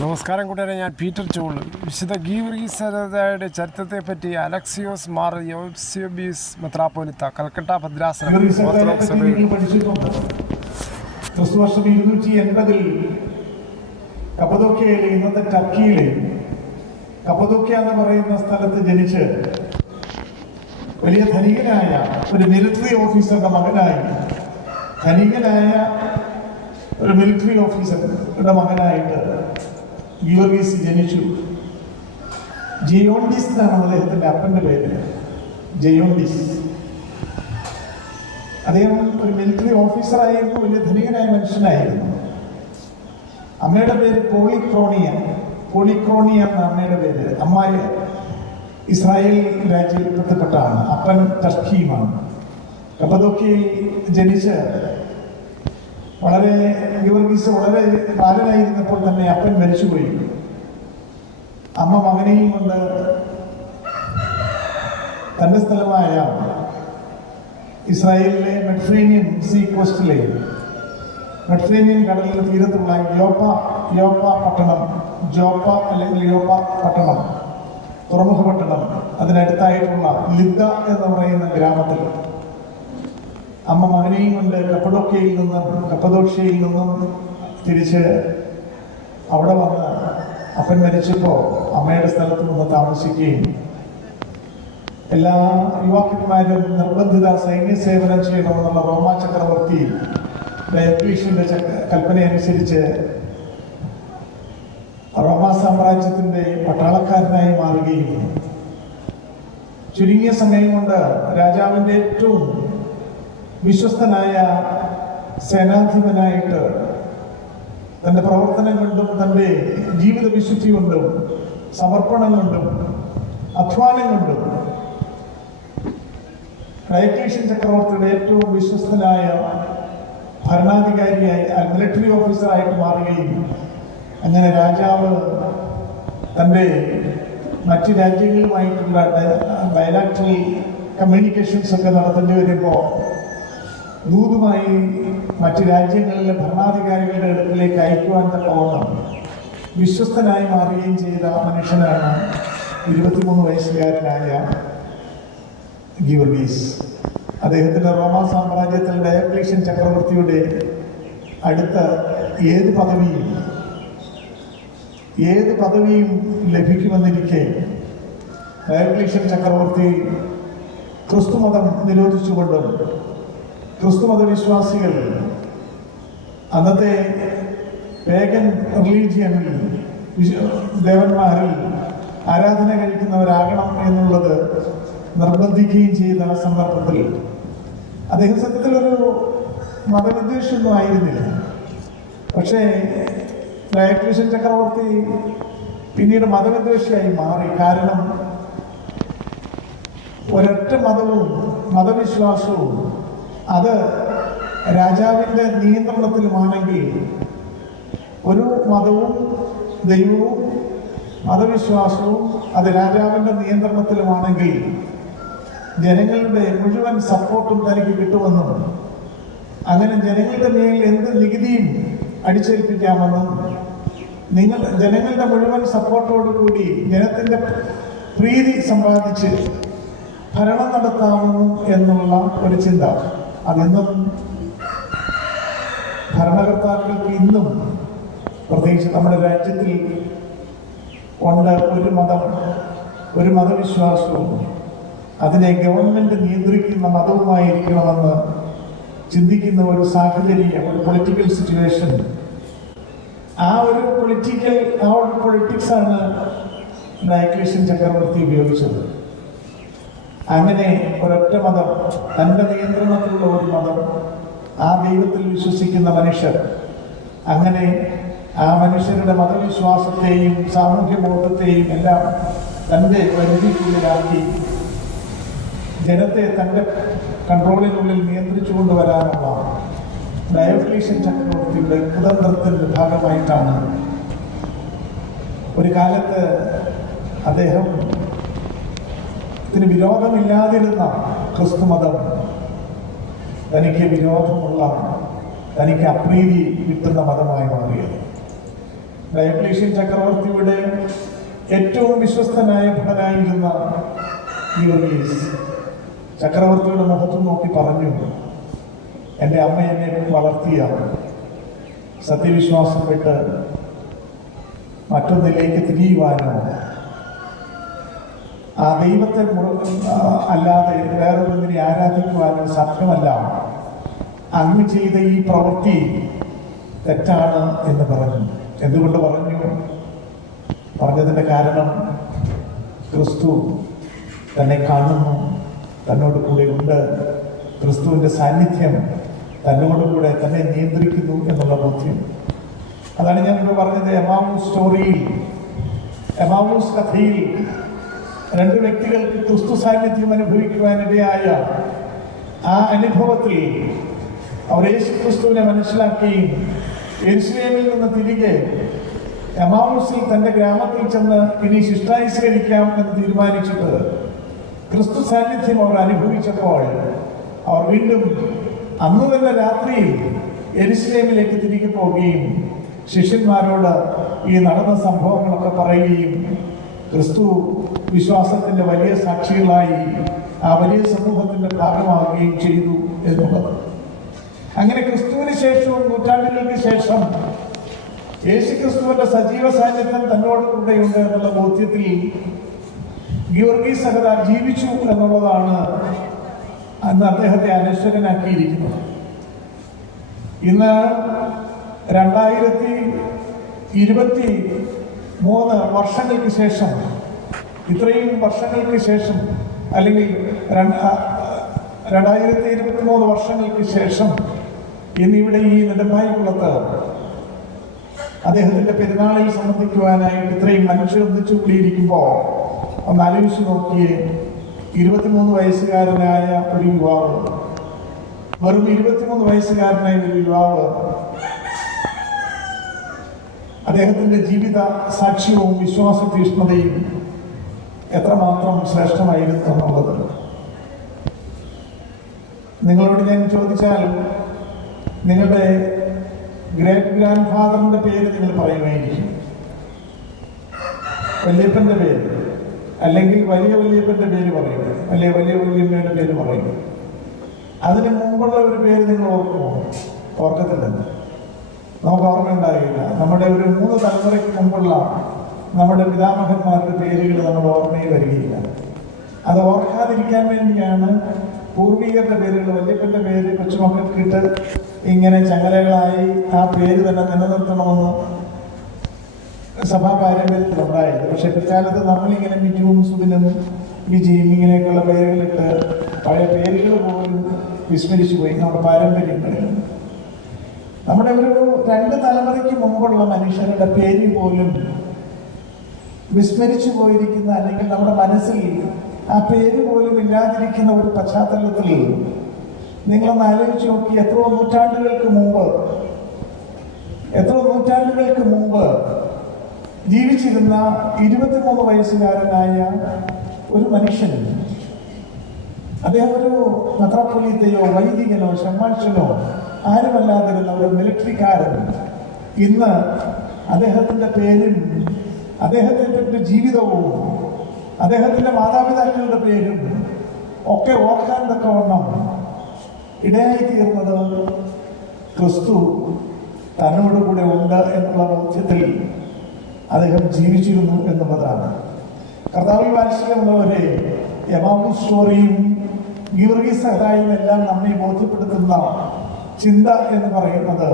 നമസ്കാരം കൂട്ടുകാരെ, ഞാൻ പീറ്റർ ചോള്. വിശുദ്ധ ഗീവർഗീസയുടെ ചരിത്രത്തെപ്പറ്റി അലക്സിയോസ് മാർ യോസേബിയസ് മെത്രാപ്പോലിത്ത, കൽക്കട്ട ഭദ്രാസനം ഓർത്തഡോക്സ് സഭയിൽ ക്രിസ്തുവർഷം 280 കപ്പദോക്യയിലെ, ഇന്നത്തെ ടർക്കിയിലെ കപ്പദോക്യ എന്ന് പറയുന്ന സ്ഥലത്ത് ജനിച്ച് വലിയ ധനികനായ ഒരു മിലിറ്ററി ഓഫീസറുടെ മകനായി, ധനികനായ ഒരു മിലിറ്ററി ഓഫീസറുടെ മകനായിട്ട് ഗീവർഗീസ് ജനിച്ചു. ജയോണ്ടിസ് എന്നാണ് അദ്ദേഹത്തിൻ്റെ അപ്പൻ്റെ പേര്, ജയോണ്ടിസ്. അദ്ദേഹം ഒരു മിലിറ്ററി ഓഫീസറായിരുന്നു, വലിയ ധനികനായ മനുഷ്യനായിരുന്നു. അമ്മയുടെ പേര് പോളിക്രോണിയ എന്ന അമ്മയുടെ പേര്. അമ്മ ഇസ്രായേൽ രാജ്യത്തിൽപ്പെട്ടതാണ്, അപ്പൻ ടർക്കിയുമാണ്. കപ്പദോക്യയിൽ ജനിച്ച് ഗീവർഗീസ് വളരെ ബാലനായിരുന്നപ്പോൾ തന്നെ അപ്പൻ മരിച്ചുപോയി. അമ്മ മകനെയും കൊണ്ട് തൻ്റെ സ്ഥലമായ ഇസ്രായേലിലെ മെഡിറ്ററേനിയൻ സീ കോസ്റ്റിലെ മെഡിറ്ററേനിയൻ കടലിന് തീരത്തുള്ള യോപ്പ പട്ടണം, തുറമുഖ പട്ടണം, അതിനടുത്തായിട്ടുള്ള ലിദ്ദ എന്ന് പറയുന്ന ഗ്രാമത്തിൽ അമ്മ മകനെയും കൊണ്ട് കപ്പദോക്യയിൽ നിന്നും തിരിച്ച് അവിടെ വന്ന് അപ്പൻ മരിച്ചപ്പോൾ അമ്മയുടെ സ്ഥലത്ത് നിന്ന് താമസിക്കുകയും എല്ലാ യുവാക്കന്മാരും നിർബന്ധിത സൈന്യ സേവനം ചെയ്യണമെന്നുള്ള റോമാ ചക്രവർത്തി ഡയക്ലീഷ്യന്റെ കൽപ്പനയനുസരിച്ച് റോമാ സാമ്രാജ്യത്തിന്റെ പട്ടാളക്കാരനായി മാറുകയും ചുരുങ്ങിയ സമയം കൊണ്ട് രാജാവിന്റെ ഏറ്റവും വിശ്വസ്തനായ സേനാധിപനായിട്ട് തൻ്റെ പ്രവർത്തനം കൊണ്ടും തൻ്റെ ജീവിത വിശുദ്ധി കൊണ്ടും സമർപ്പണം കൊണ്ടും അധ്വാനം കൊണ്ടും ഡയക്ലീഷ്യൻ ചക്രവർത്തിയുടെ ഏറ്റവും വിശ്വസ്തനായ ഭരണാധികാരിയായി, മിലിറ്ററി ഓഫീസറായിട്ട് മാറുകയും അങ്ങനെ രാജാവ് തൻ്റെ മറ്റ് രാജ്യങ്ങളുമായിട്ടുള്ള ബയലാറ്ററൽ കമ്മ്യൂണിക്കേഷൻസ് ഒക്കെ നടത്തേണ്ടി വരുമ്പോൾ ദൂതുമായി മറ്റ് രാജ്യങ്ങളിലെ ഭരണാധികാരികളുടെ അടുക്കിലേക്ക് അയക്കുവാൻ തക്കവണ്ണം വിശ്വസ്തനായി മാറുകയും ചെയ്ത മനുഷ്യനാണ് 23 വയസ്സുകാരനായ ഗീവർഗീസ്. അദ്ദേഹത്തിൻ്റെ റോമാ സാമ്രാജ്യത്തിൽ ഡയക്ലീഷ്യൻ ചക്രവർത്തിയുടെ അടുത്ത ഏത് പദവിയും ലഭിക്കുമെന്നിരിക്കെ ഡയക്ലീഷ്യൻ ചക്രവർത്തി ക്രിസ്തുമതം നിരോധിച്ചുകൊണ്ടും ക്രിസ്തുമത വിശ്വാസികൾ അന്നത്തെ പേഗൻ റിലീജിയനിൽ ദേവന്മാരിൽ ആരാധന കഴിക്കുന്നവരാകണം എന്നുള്ളത് നിർബന്ധിക്കുകയും ചെയ്ത സന്ദർഭത്തിൽ അദ്ദേഹം സത്യത്തിലൊരു മതവിദ്വേഷമൊന്നും ആയിരുന്നില്ല. പക്ഷേ ഡയക്ലീഷ്യൻ ചക്രവർത്തി പിന്നീട് മതവിദ്വേഷിയായി മാറി. കാരണം ഒരൊറ്റ മതവിശ്വാസവും അത് രാജാവിൻ്റെ നിയന്ത്രണത്തിലുമാണെങ്കിൽ, ഒരു മതവും ദൈവവും മതവിശ്വാസവും അത് രാജാവിൻ്റെ നിയന്ത്രണത്തിലുമാണെങ്കിൽ ജനങ്ങളുടെ മുഴുവൻ സപ്പോർട്ടും തനിക്ക് കിട്ടുമെന്നും അങ്ങനെ ജനങ്ങളുടെ മേൽ എന്ത് നികുതിയും അടിച്ചേൽപ്പിക്കാമെന്നും ജനങ്ങളുടെ മുഴുവൻ സപ്പോർട്ടോടുകൂടി ജനത്തിൻ്റെ പ്രീതി സമ്പാദിച്ച് ഭരണം നടത്താമെന്നും എന്നുള്ള ഒരു ചിന്ത അതെന്നും ഭരണകർത്താക്കൾക്ക് ഇന്നും പ്രത്യേകിച്ച് നമ്മുടെ രാജ്യത്തിൽ കൊണ്ട് ഒരു മതവിശ്വാസവും അതിനെ ഗവൺമെന്റ് നിയന്ത്രിക്കുന്ന മതവുമായിരിക്കണമെന്ന് ചിന്തിക്കുന്ന ഒരു സാഹചര്യം, ഒരു പൊളിറ്റിക്കൽ സിറ്റുവേഷൻ, ആ ഒരു പൊളിറ്റിക്സാണ് ഡയക്ലീഷ്യൻ ചക്രവർത്തി ഉപയോഗിച്ചത്. അങ്ങനെ ഒരൊറ്റ മതം, തൻ്റെ നിയന്ത്രണത്തിലുള്ള ഒരു മതം, ആ ദൈവത്തിൽ വിശ്വസിക്കുന്ന മനുഷ്യർ, അങ്ങനെ ആ മനുഷ്യരുടെ മതവിശ്വാസത്തെയും സാമൂഹ്യ ബോധത്തെയും എല്ലാം തൻ്റെ പരിധിക്കുള്ളിലാക്കി ജനത്തെ തൻ്റെ കൺട്രോളിനുള്ളിൽ നിയന്ത്രിച്ചു കൊണ്ടുവരാനുള്ള ഡയക്ലീഷ്യൻ ചക്രവർത്തിയുടെ കുതന്ത്രത്തിൻ്റെ ഭാഗമായിട്ടാണ് ഒരു കാലത്ത് അദ്ദേഹം ഇതിന് വിരോധമില്ലാതിരുന്ന ക്രിസ്തുമതം തനിക്ക് വിരോധമുള്ള, തനിക്ക് അപ്രീതി കിട്ടുന്ന മതമായി മാറിയത്. ഡയക്ലീഷ്യൻ ചക്രവർത്തിയുടെ ഏറ്റവും വിശ്വസ്തനായ ഭടനായിരുന്ന ഗീവർഗീസ് ചക്രവർത്തിയുടെ മുഖത്ത് നോക്കി പറഞ്ഞു, എൻ്റെ അമ്മ എന്നെ വളർത്തിയ സത്യവിശ്വാസം വിട്ട് മറ്റൊന്നിലേക്ക് തിരിയുവാനോ ആ ദൈവത്തെ അല്ലാതെ വേറൊന്നിനെ ആരാധിക്കുവാനോ സാധ്യമല്ല. അങ്ങ് ചെയ്ത ഈ പ്രവൃത്തി തെറ്റാണ് എന്ന് പറഞ്ഞു. എന്തുകൊണ്ട് പറഞ്ഞു? പറഞ്ഞതിൻ്റെ കാരണം ക്രിസ്തു തന്നെ കാണുന്നു, തന്നോട് കൂടെ ഉണ്ട്, ക്രിസ്തുവിൻ്റെ സാന്നിധ്യം തന്നോടുകൂടെ തന്നെ നിയന്ത്രിക്കുന്നു എന്നുള്ള ബോധ്യം. അതാണ് ഞാൻ ഇപ്പോൾ പറഞ്ഞത്. എമാവൂസ് കഥയിൽ രണ്ട് വ്യക്തികൾക്ക് ക്രിസ്തു സാന്നിധ്യം അനുഭവിക്കുവാനിടയായ ആ അനുഭവത്തിൽ അവർ യേശു ക്രിസ്തുവിനെ മനസ്സിലാക്കുകയും യെരുശലേമിൽ നിന്ന് തിരികെ എമാവൂസിൽ തൻ്റെ ഗ്രാമത്തിൽ ചെന്ന് ഇനി ശിഷ്ടായുസ് കഴിക്കാം എന്ന് തീരുമാനിച്ചിട്ട് ക്രിസ്തു സാന്നിധ്യം അവർ അനുഭവിച്ചപ്പോൾ അവർ വീണ്ടും അന്ന് തന്നെ രാത്രിയിൽ യെരുശലേമിലേക്ക് തിരികെ പോവുകയും ശിഷ്യന്മാരോട് ഈ നടന്ന സംഭവങ്ങളൊക്കെ പറയുകയും ക്രിസ്തു വിശ്വാസത്തിൻ്റെ വലിയ സാക്ഷികളായി ആ വലിയ സമൂഹത്തിൻ്റെ ഭാഗമാവുകയും ചെയ്തു എന്നുള്ളത്. അങ്ങനെ ക്രിസ്തുവിന് ശേഷവും നൂറ്റാണ്ടുകൾക്ക് ശേഷം യേശു ക്രിസ്തുവിന്റെ സജീവ സാന്നിധ്യം തന്നോട് കൂടെയുണ്ട് എന്നുള്ള ബോധ്യത്തിൽ ഗീവർഗീസ് സഹദാ ജീവിച്ചു എന്നുള്ളതാണ് അന്ന് അദ്ദേഹത്തെ അനശ്വരനാക്കിയിരിക്കുന്നത്. ഇന്ന് 2023 വർഷങ്ങൾക്ക് ശേഷം, ഇത്രയും വർഷങ്ങൾക്ക് ശേഷം, അല്ലെങ്കിൽ 2023 വർഷങ്ങൾക്ക് ശേഷം ഇന്നിവിടെ ഈ നെടുമ്പായിക്കുളത്ത് അദ്ദേഹത്തിന്റെ പെരുന്നാളിൽ സംബന്ധിക്കുവാനായിട്ട് ഇത്രയും മനുഷ്യർ ഒന്നിച്ചു കൂടിയിരിക്കുമ്പോൾ ഒന്ന് ആലോചിച്ച് നോക്കിയേ. 23 വയസ്സുകാരനായ ഒരു യുവാവ്, വെറും 23 വയസ്സുകാരനായ ഒരു യുവാവ് അദ്ദേഹത്തിന്റെ ജീവിത സാക്ഷ്യവും വിശ്വാസ തീഷ്ണതയും എത്രമാത്രം ശ്രേഷ്ഠമായിരുന്നു എന്നുള്ളത് നിങ്ങളോട് ഞാൻ ചോദിച്ചാൽ നിങ്ങളുടെ ഗ്രേറ്റ് ഗ്രാൻഡ് ഫാദറിന്റെ പേര് നിങ്ങൾ പറയുമായിരിക്കും. വല്യപ്പന്റെ പേര്, അല്ലെങ്കിൽ വലിയ വല്യപ്പന്റെ പേര് പറയും, അല്ലെങ്കിൽ വലിയ വല്യമ്മയുടെ പേര് പറയും. അതിന് മുമ്പുള്ള ഒരു പേര് നിങ്ങൾ ഓർക്കുമോ? ഓർക്കത്തില്ലെന്ന് നമുക്ക് ഓർമ്മയുണ്ടാകില്ല. നമ്മുടെ ഒരു 3 തലമുറയ്ക്ക് മുമ്പുള്ള നമ്മുടെ പിതാമഹന്മാരുടെ പേരുകൾ നമ്മുടെ ഓർമ്മയിൽ വരികയില്ല. അത് ഓർക്കാതിരിക്കാൻ വേണ്ടിയാണ് പൂർവികരുടെ പേരുകൾ, വല്യപ്പന്റെ പേര് കൊച്ചുമക്കൾക്കിട്ട് ഇങ്ങനെ ചങ്ങലകളായി ആ പേര് തന്നെ നിലനിർത്തണമെന്ന് സഭാ പാരമ്പര്യത്തിലുണ്ടായത്. പക്ഷെ പിൽക്കാലത്ത് നമ്മളിങ്ങനെ മിജുവും സുബിനും വിജിയും ഇങ്ങനെയൊക്കെയുള്ള പേരുകളിട്ട് പഴയ പേരുകൾ പോലും വിസ്മരിച്ചു പോയി നമ്മുടെ പാരമ്പര്യങ്ങളിൽ. നമ്മുടെ ഒരു 2 തലമുറയ്ക്ക് മുമ്പുള്ള മനുഷ്യരുടെ പേര് പോലും വിസ്മരിച്ചു പോയിരിക്കുന്ന, അല്ലെങ്കിൽ നമ്മുടെ മനസ്സിൽ ആ പേര് പോലും ഇല്ലാതിരിക്കുന്ന ഒരു പശ്ചാത്തലത്തിൽ നിങ്ങളൊന്ന് ആലോചിച്ച് നോക്കി. എത്രയോ നൂറ്റാണ്ടുകൾക്ക് മുമ്പ് ജീവിച്ചിരുന്ന 23 വയസ്സുകാരനായ ഒരു മനുഷ്യൻ, അദ്ദേഹം ഒരു മെത്രാപ്പൊലീത്തയോ വൈദികനോ ഷമ്മാശനോ ആരുമല്ലാതിരുന്ന ഒരു മിലിറ്ററിക്കാരൻ ഇന്ന് അദ്ദേഹത്തിൻ്റെ പേരും അദ്ദേഹത്തിൻ്റെ ജീവിതവും അദ്ദേഹത്തിൻ്റെ മാതാപിതാക്കളുടെ പേരും ഒക്കെ ഓർക്കാൻ തക്കവണ്ണം ഇടയായി തീർന്നത് ക്രിസ്തു തന്നോടുകൂടെ ഉണ്ട് എന്നുള്ള ബോധ്യത്തിൽ അദ്ദേഹം ജീവിച്ചിരുന്നു എന്നുള്ളതാണ്. കർത്താവിൽ വാത്സല്യമുള്ളവരെ, എമാവൂസ് സ്റ്റോറിയും ഗീവർഗീസ് സഹദായും എല്ലാം നമ്മെ ബോധ്യപ്പെടുത്തുന്ന ചിന്ത എന്ന് പറയുന്നത്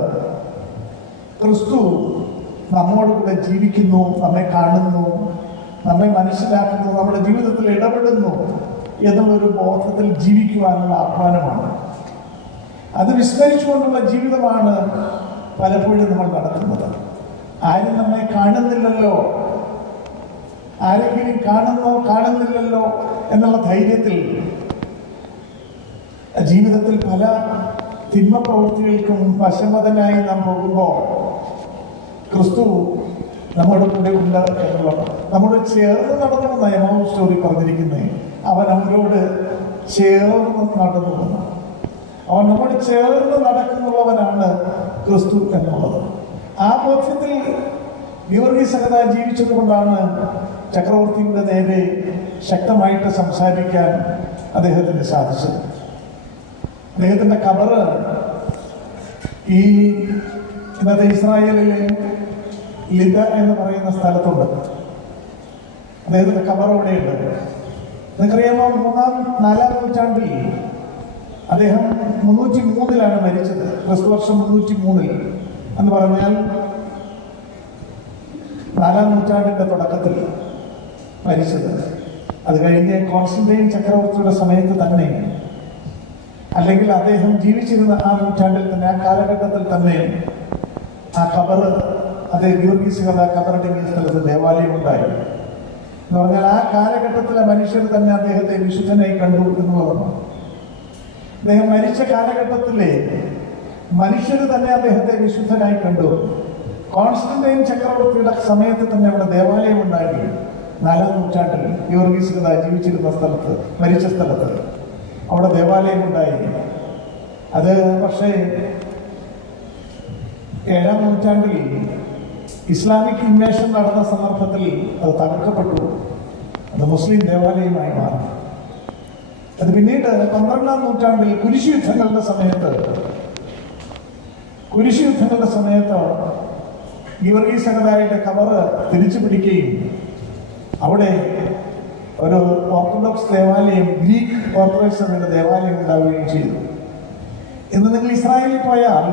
ക്രിസ്തു നമ്മോടുകൂടെ ജീവിക്കുന്നു, നമ്മെ കാണുന്നു, നമ്മെ മനസ്സിലാക്കുന്നു, നമ്മുടെ ജീവിതത്തിൽ ഇടപെടുന്നു എന്നുള്ളൊരു ബോധത്തിൽ ജീവിക്കുവാനുള്ള ആഹ്വാനമാണ്. അത് വിസ്മരിച്ചുകൊണ്ടുള്ള ജീവിതമാണ് പലപ്പോഴും നമ്മൾ നടത്തുന്നത്. ആരും നമ്മെ കാണുന്നില്ലല്ലോ, ആരെങ്കിലും കാണുന്നില്ലല്ലോ എന്നുള്ള ധൈര്യത്തിൽ ജീവിതത്തിൽ പല തിന്മ പ്രവൃത്തികൾക്കും വശമതനായി നാം പോകുമ്പോൾ ക്രിസ്തു നമ്മുടെ കൂടെ ഉണ്ട് എന്നുള്ളത്. നമ്മോട് ചേർന്ന് നടന്നു എമാവൂസ് സ്റ്റോറി പറഞ്ഞിരിക്കുന്നത്. അവൻ അവരോട് ചേർന്ന് നടന്നു, അവൻ നമ്മോട് ചേർന്ന് നടക്കുന്നുള്ളവനാണ് ക്രിസ്തു എന്നുള്ളത്. ആ ബോധ്യത്തിൽ ഗീവർഗീസ് സഹദാ ജീവിച്ചത് കൊണ്ടാണ് ചക്രവർത്തിയുടെ നേരെ ശക്തമായിട്ട് സംസാരിക്കാൻ അദ്ദേഹത്തിന് സാധിച്ചത്. അദ്ദേഹത്തിൻ്റെ ഖബറ് ഈ ഇന്നത്തെ ഇസ്രായേലിലെ ലിദ എന്ന് പറയുന്ന സ്ഥലത്തുണ്ട്. അദ്ദേഹത്തിൻ്റെ ഖബർ അവിടെയുണ്ട്. നിങ്ങൾക്കറിയാമോ, 4-ാം നൂറ്റാണ്ടിൽ അദ്ദേഹം 303 മരിച്ചത്. ക്രിസ്തുവർഷം 303 എന്ന് പറഞ്ഞാൽ 4-ാം നൂറ്റാണ്ടിൻ്റെ തുടക്കത്തിൽ മരിച്ചത്. അത് കഴിഞ്ഞ് കോൺസ്റ്റന്റൈൻ ചക്രവർത്തിയുടെ സമയത്ത് തന്നെ, അല്ലെങ്കിൽ അദ്ദേഹം ജീവിച്ചിരുന്ന ആ നൂറ്റാണ്ടിൽ തന്നെ, ആ കാലഘട്ടത്തിൽ തന്നെ ആ ഖബറ്, അദ്ദേഹം ഗീവർഗീസ് സഹദാ ഖബറടങ്ങിയ സ്ഥലത്ത് ദേവാലയം ഉണ്ടായി. എന്ന് പറഞ്ഞാൽ ആ കാലഘട്ടത്തിലെ മനുഷ്യർ തന്നെ അദ്ദേഹത്തെ വിശുദ്ധനായി കണ്ടു എന്നുള്ളതാണ്. അദ്ദേഹം മരിച്ച കാലഘട്ടത്തിലെ മനുഷ്യർ തന്നെ അദ്ദേഹത്തെ വിശുദ്ധനായി കണ്ടു. കോൺസ്റ്റന്റൈൻ ചക്രവർത്തിയുടെ സമയത്ത് തന്നെ അവിടെ ദേവാലയം ഉണ്ടായി. 4-ാം നൂറ്റാണ്ടിൽ ഗീവർഗീസ് സഹദാ ജീവിച്ചിരുന്ന സ്ഥലത്ത്, മരിച്ച സ്ഥലത്ത് അവിടെ ദേവാലയം ഉണ്ടായി. അത് പക്ഷേ 7-ാം നൂറ്റാണ്ടിൽ ഇസ്ലാമിക് ഇൻവേഷൻ നടന്ന സന്ദർഭത്തിൽ അത് തകർക്കപ്പെട്ടു. അത് മുസ്ലിം ദേവാലയമായി മാറി. അത് പിന്നീട് 12-ാം നൂറ്റാണ്ടിൽ കുരിശുയുദ്ധങ്ങളുടെ സമയത്ത് ഗീവർഗീസ് സഹദായുടെ ഖബറ് തിരിച്ചു പിടിക്കുകയും അവിടെ ഒരു ഓർത്തഡോക്സ് ദേവാലയം, ഗ്രീക്ക് ഓർത്തഡോക്സ് സഭയുടെ ദേവാലയം ഉണ്ടാവുകയും ചെയ്തു. ഇന്ന് നിങ്ങൾ ഇസ്രായേലിൽ പോയാൽ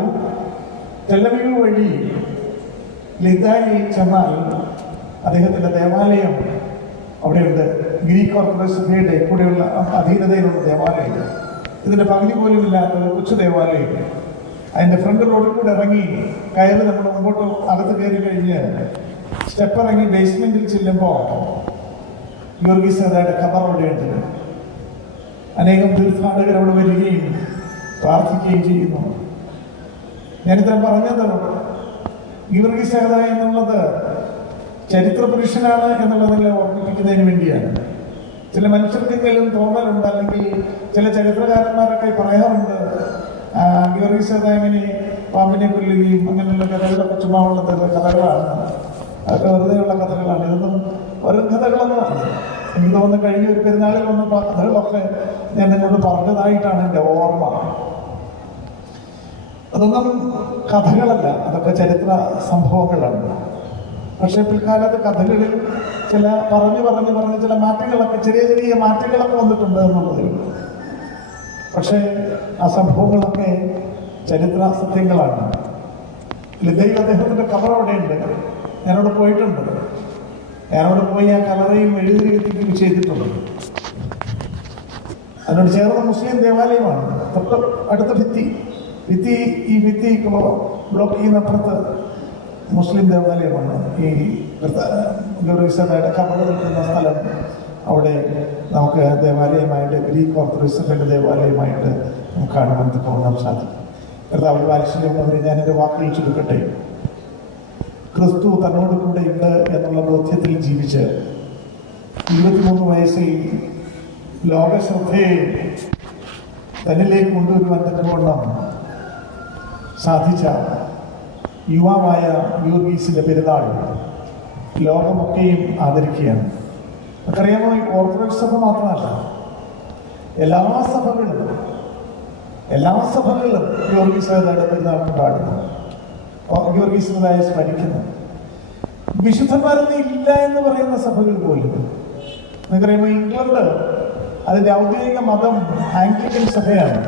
ടെലവീവ് വഴി ലിദായിൽ ചെന്നാൽ അദ്ദേഹത്തിൻ്റെ ദേവാലയം അവിടെയുണ്ട്. ഗ്രീക്ക് ഓർത്തഡോക്സ് സഭയുടെ കൂടെയുള്ള അധീനതയിലുള്ള ദേവാലയം. ഇതിൻ്റെ പകുതി പോലും ഇല്ലാത്ത ഒരു കൊച്ചു ദേവാലയം. അതിൻ്റെ ഫ്രണ്ട് റോഡിൽ കൂടെ ഇറങ്ങി കയറി നമ്മൾ മുമ്പോട്ട് അകത്ത് കയറി കഴിഞ്ഞ് സ്റ്റെപ്പ് ഇറങ്ങി ബേസ്മെൻറ്റിൽ ചെല്ലുമ്പോൾ ഗീവർഗീസ് സഹദായുടെ ഖബർ അവിടെയുണ്ട്. അനേകം തീർത്ഥാടകർ അവിടെ വരികയും പ്രാർത്ഥിക്കുകയും ചെയ്യുന്നു. ഞാനിത്ര പറഞ്ഞത് ഗീവർഗീസ് സഹദാ എന്നുള്ളത് ചരിത്ര പുരുഷനാണ് എന്നുള്ളതിനെ ഓർമ്മിപ്പിക്കുന്നതിന് വേണ്ടിയാണ്. ചില മനുഷ്യർക്കെങ്കിലും തോന്നലുണ്ട്, അല്ലെങ്കിൽ ചില ചരിത്രകാരന്മാരൊക്കെ പറയാറുണ്ട്, ഗീവർഗീസ് സഹദാ എങ്ങനെ പാമ്പിനെ കൊല്ലുകയും അങ്ങനെയുള്ള കഥകളൊക്കെ ചുമ്മാവുള്ള കഥകളാണ്, അതൊക്കെ വെറുതെയുള്ള കഥകളാണ്. ഇതൊന്നും വെറും കഥകളൊന്നുമാണ്. എനിക്ക് തോന്നുന്നു കഴിഞ്ഞ ഒരു പെരുന്നാളിൽ വന്നപ്പോൾ ആ കഥകളൊക്കെ ഞാൻ നിങ്ങളോട് പറഞ്ഞതായിട്ടാണ് എൻ്റെ ഓർമ്മ. അതൊന്നും കഥകളല്ല, അതൊക്കെ ചരിത്ര സംഭവങ്ങളാണ്. പക്ഷേ പിൽക്കാലത്ത് കഥകളിൽ ചില പറഞ്ഞ് ചില മാറ്റങ്ങളൊക്കെ, ചെറിയ മാറ്റങ്ങളൊക്കെ വന്നിട്ടുണ്ട് എന്നുള്ളതേ ഉള്ളൂ. പക്ഷേ ആ സംഭവങ്ങളൊക്കെ ചരിത്ര സത്യങ്ങളാണ്. ലിദയിൽ അദ്ദേഹത്തിൻ്റെ ഖബർ അവിടെയുണ്ട്. ഞാനവിടെ പോയിട്ടുണ്ട്. ഞാനവിടെ പോയി ആ കലറയും എഴുതിയിരിക്കുകയും ചെയ്തിട്ടുണ്ട്. അതിനോട് ചേർന്ന മുസ്ലിം ദേവാലയമാണ്. തൊട്ട് അടുത്ത ഭിത്തി ബ്ലോക്ക് ചെയ്യുന്നപ്പുറത്ത് മുസ്ലിം ദേവാലയമാണ്. ഈ ഗീവർഗീസ് സഹദായുടെ ഖബർ നിൽക്കുന്ന സ്ഥലം അവിടെ നമുക്ക് ദേവാലയമായിട്ട്, ഗ്രീക്ക് ഓർത്തഡോക്സ് സഭയുടെ ദേവാലയമായിട്ട് നമുക്ക് കാണുവാൻ തോന്നാൻ സാധിക്കും. കർത്താവ് വാത്സല്യമുള്ളവരെ, ഞാനെൻ്റെ വാക്കുകൾ ചുരുക്കട്ടെ. ക്രിസ്തു തന്നോട് കൂടെ ഉണ്ട് എന്നുള്ള ബോധ്യത്തിൽ ജീവിച്ച് 23 വയസ്സിൽ ലോകശ്രദ്ധയെ തന്നിലേക്ക് കൊണ്ടുവരുവാൻ തക്കവണ്ണം സാധിച്ച യുവാവായ ഗീവർഗീസിൻ്റെ പെരുന്നാൾ ലോകമൊക്കെയും ആദരിക്കുകയാണ്. നമുക്കറിയാമോ, ഈ ഓർത്തഡോക്സ് സഭ മാത്രമല്ല, എല്ലാ സഭകളും ഗീവർഗീസ് സഹദായുടെ പെരുന്നാൾ കൊണ്ടാടുന്നു, ഗീവർഗീസ് സഹദായെ സ്മരിക്കുന്നു. വിശുദ്ധന്മാരൊന്നും ഇല്ല എന്ന് പറയുന്ന സഭകൾ പോലും. നിങ്ങൾക്കറിയാമോ, ഇംഗ്ലണ്ട് അതിൻ്റെ ഔദ്യോഗിക മതം ആംഗ്ലിക്കൻ സഭയാണ്.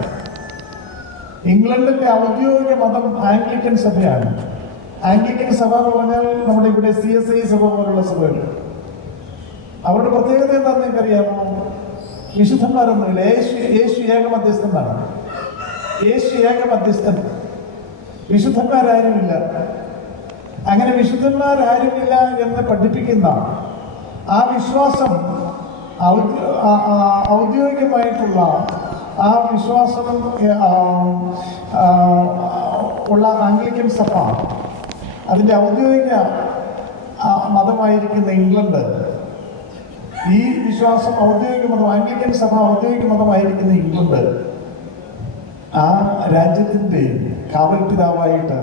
ഇംഗ്ലണ്ടിൻ്റെ ഔദ്യോഗിക മതം ആംഗ്ലിക്കൻ സഭയാണ്. ആംഗ്ലിക്കൻ സഭ എന്ന് പറഞ്ഞാൽ നമ്മുടെ ഇവിടെ CSI സഭ പോലുള്ള സഭകൾ. അവരുടെ പ്രത്യേകത എന്താണെന്ന് നിങ്ങൾക്കറിയാമോ? വിശുദ്ധന്മാരൊന്നുമില്ല. യേശു ഏക മധ്യസ്ഥനാണ്. വിശുദ്ധന്മാരാരുമില്ല. അങ്ങനെ വിശുദ്ധന്മാരാരുമില്ല എന്ന് പഠിപ്പിക്കുന്ന ആ വിശ്വാസം, ഔദ്യോഗികമായിട്ടുള്ള ആ വിശ്വാസം ഉള്ള ആംഗ്ലിക്കൻ സഭ, അതിൻ്റെ ഔദ്യോഗിക മതമായിരിക്കുന്ന ഇംഗ്ലണ്ട്, ഈ വിശ്വാസം ഔദ്യോഗിക മതം, ആംഗ്ലിക്കൻ സഭ ഔദ്യോഗിക മതമായിരിക്കുന്ന ഇംഗ്ലണ്ട്, ആ രാജ്യത്തിൻ്റെ കാവൽ പിതാവായിട്ട്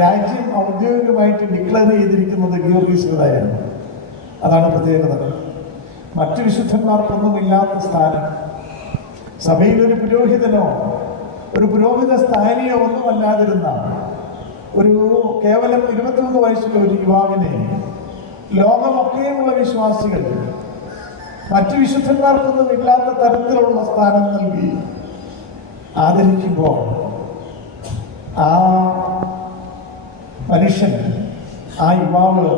രാജ്യം ഔദ്യോഗികമായിട്ട് ഡിക്ലെയർ ചെയ്തിരിക്കുന്നത് ഗീവർഗീസ് ഹൃദയാണ്. അതാണ് പ്രത്യേകത. മറ്റു വിശുദ്ധന്മാർക്കൊന്നുമില്ലാത്ത സ്ഥാനം, സഭയിലൊരു പുരോഹിതനോ ഒരു പുരോഹിത സ്ഥാനിയോ ഒന്നുമല്ലാതിരുന്ന ഒരു കേവലം 23 വയസ്സുള്ള ഒരു യുവാവിനെ ലോകമൊക്കെയുമുള്ള വിശ്വാസികൾ മറ്റു വിശുദ്ധന്മാർക്കൊന്നും ഇല്ലാത്ത തരത്തിലുള്ള സ്ഥാനം നൽകി ആദരിക്കുമ്പോൾ ആ മനുഷ്യൻ, ആ യുവാവ്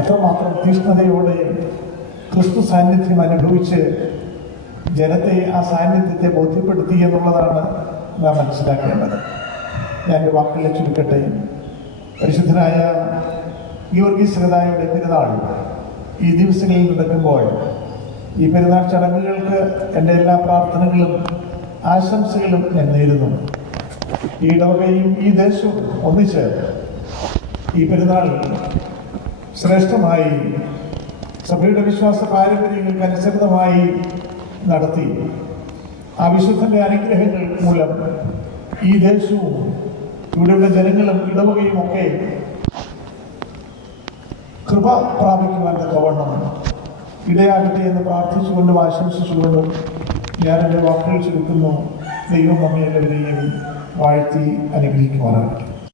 എത്രമാത്രം തീഷ്ണതയോടെ ക്രിസ്തു സാന്നിധ്യം അനുഭവിച്ച് ജനത്തെ ആ സാന്നിധ്യത്തെ ബോധ്യപ്പെടുത്തി എന്നുള്ളതാണ് നാം മനസ്സിലാക്കേണ്ടത്. ഞാൻ വാക്കുകളെ ചുരുക്കട്ടെ. പരിശുദ്ധനായ ഗീവർഗീസ് ഹൃദായുടെ പെരുന്നാൾ ഈ ദിവസങ്ങളിൽ നടക്കുമ്പോൾ ഈ പെരുന്നാൾ ചടങ്ങുകൾക്ക് എൻ്റെ എല്ലാ പ്രാർത്ഥനകളും ആശംസകളും ഞാൻ നേരുന്നു. ഈ ഇടവകയും ഈ ദേശവും ഒന്നിച്ച് ഈ പെരുന്നാൾ ശ്രേഷ്ഠമായി സഭയുടെ വിശ്വാസ പാരമ്പര്യങ്ങൾക്ക് അനുസൃതമായി നടത്തി ആ വിശുദ്ധന്റെ അനുഗ്രഹങ്ങൾ മൂലം ഈ ദേശവും ഇവിടെയുള്ള ജനങ്ങളും ഇടവകയും ഒക്കെ കൃപ പ്രാപിക്കുവാൻ തക്കവണ്ണം ഇടയാകട്ടെ എന്ന് പ്രാർത്ഥിച്ചുകൊണ്ടും ആശംസിച്ചുകൊണ്ടും ഞാൻ എൻ്റെ വാക്കുകൾ ചുരുക്കുന്നു. ദൈവം നമ്മെ എല്ലാവരെയും വാഴ്ത്തി അനുഗ്രഹിക്കുവാനാകട്ടെ.